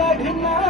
बढ़ना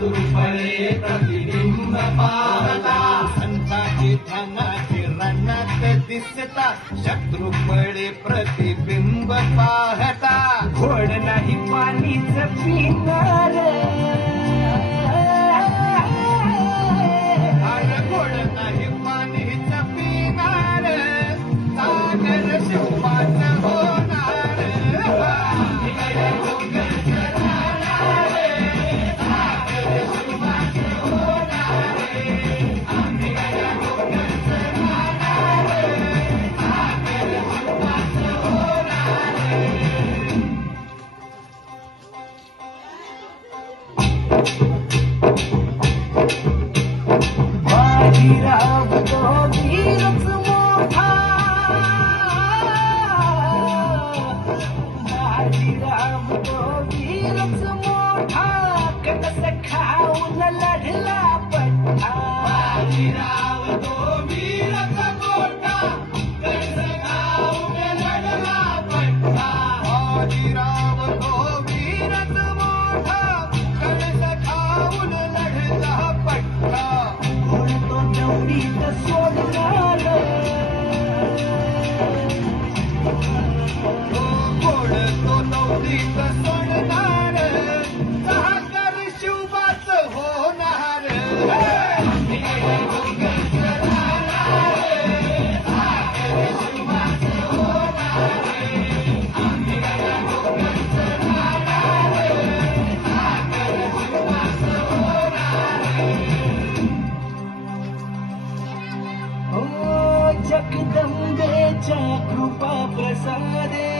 तुपणे प्रतिबिंब पाहता संताची धनाची रणात दिसता शत्रुपणे प्रतिबिंब पाहता घोड नाही पाणीच पिणार लड़ा हाव धो वीराऊ लड़ा sade